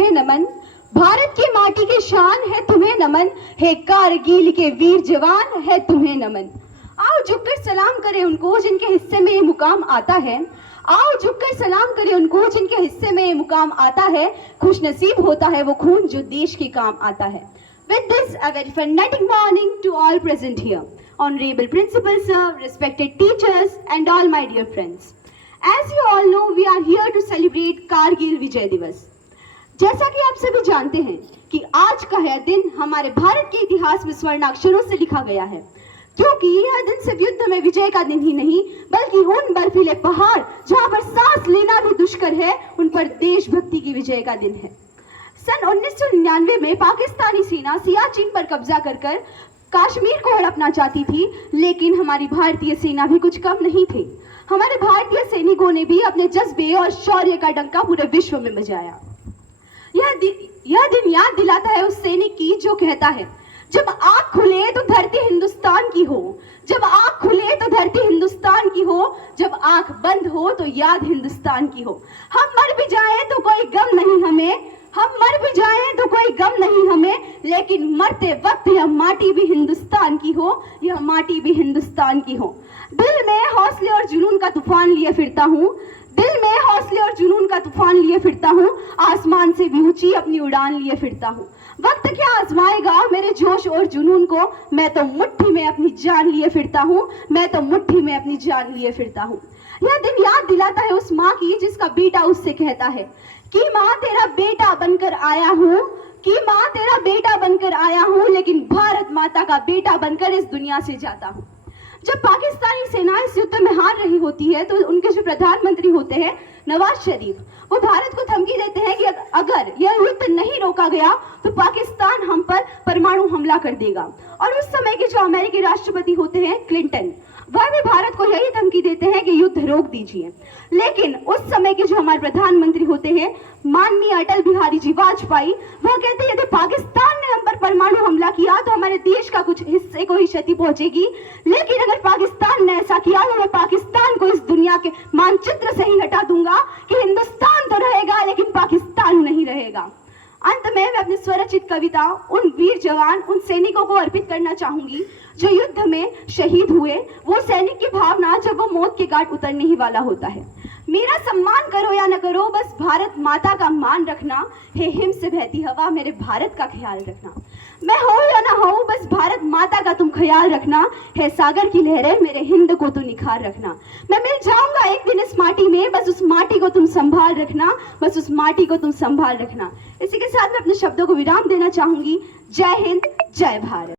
तुम्हें नमन, भारत की माटी की शान है तुम्हें नमन, हे कारगिल के वीर जवान है तुम्हें नमन। आओ झुककर सलाम करें उनको जिनके हिस्से में ये मुकाम आता है, आओ झुककर सलाम करें उनको जिनके हिस्से में ये मुकाम आता है। खुश नसीब होता है वो खून जो देश के काम आता है। With this, a very fanatic morning to all present here. Honorable Principal Sir, respected teachers and all my dear friends. As you all know, we are here to celebrate Kargil Vijay Divas. जैसा कि आप सभी जानते हैं कि आज का यह दिन हमारे भारत के इतिहास में स्वर्णाक्षरों से लिखा गया है, क्योंकि यह दिन सिर्फ युद्ध में विजय का दिन ही नहीं बल्कि उन बर्फीले पहाड़ जहां पर सांस लेना भी दुष्कर है, उन पर देशभक्ति की विजय का दिन है। सन 1999 में पाकिस्तानी सेना सियाचिन पर कब्जा कर कश्मीर को हड़पना चाहती थी, लेकिन हमारी भारतीय सेना भी कुछ कम नहीं थी। हमारे भारतीय सैनिकों ने भी अपने जज्बे और शौर्य का डंका पूरे विश्व में बजाया। यह दिन याद दिलाता है उस सैनिक की जो कहता है, जब आंख खुले तो धरती हिंदुस्तान की हो, जब आंख खुले तो धरती हिंदुस्तान की हो, जब आंख बंद हो तो याद हिंदुस्तान की हो। हम मर भी जाएं तो कोई गम नहीं हमें, हम मर भी जाएं तो कोई गम नहीं हमें, लेकिन मरते वक्त यह माटी भी हिंदुस्तान की हो, यह माटी भी हिंदुस्तान की हो। दिल में हौसले और जुनून का तूफान लिए फिरता हूँ, दिल में हौसले और जुनून का तूफान लिए फिरता हूँ, आसमान से भी ऊंची अपनी उड़ान लिए फिरता हूँ। वक्त क्या आजमाएगा मेरे जोश और जुनून को, मैं तो मुट्ठी में अपनी जान लिए फिरता हूँ, मैं तो मुट्ठी में अपनी जान लिए फिरता हूँ। यह दिन याद दिलाता है उस माँ की जिसका बेटा उससे कहता है कि माँ तेरा बेटा बनकर आया हूँ, कि माँ तेरा बेटा बनकर आया हूँ, लेकिन भारत माता का बेटा बनकर इस दुनिया से जाता हूँ। जब पाकिस्तानी सेना इस युद्ध में हार रही होती है तो उनके जो प्रधानमंत्री होते हैं नवाज शरीफ, वो भारत को धमकी देते हैं कि अगर यह युद्ध नहीं रोका गया तो पाकिस्तान हम पर परमाणु हमला कर देगा। और उस समय के जो अमेरिकी राष्ट्रपति होते हैं क्लिंटन, वह भी भारत को यही धमकी देते हैं कि युद्ध रोक दीजिए। लेकिन उस समय के जो हमारे प्रधानमंत्री होते हैं माननीय अटल बिहारी जी वाजपेयी, वह कहते हैं यदि पाकिस्तान ने हम पर परमाणु हमला किया तो हमारे देश का कुछ हिस्से को ही क्षति पहुंचेगी, लेकिन अगर पाकिस्तान ने ऐसा किया तो मैं पाकिस्तान को इस दुनिया के मानचित्र से ही हटा दूंगा कि हिंदुस्तान तो रहेगा लेकिन पाकिस्तान नहीं रहेगा। अंत में मैं अपनी स्वरचित कविता उन वीर जवान, उन सैनिकों को अर्पित करना चाहूंगी जो युद्ध में शहीद हुए। वो सैनिक की भावना जब वो मौत के घाट उतरने ही वाला होता है। मेरा सम्मान करो या न करो, बस भारत माता का मान रखना, हे हिम से बहती हवा मेरे भारत का ख्याल रखना। मैं हो या ना हो, बस भारत माता का तुम ख्याल रखना, है सागर की लहरें मेरे हिंद को तो निखार रखना। मैं मिल जाऊंगा एक दिन इस माटी में, बस उस माटी को तुम संभाल रखना, बस उस माटी को तुम संभाल रखना। इसी के साथ मैं अपने शब्दों को विराम देना चाहूंगी। जय हिंद, जय भारत।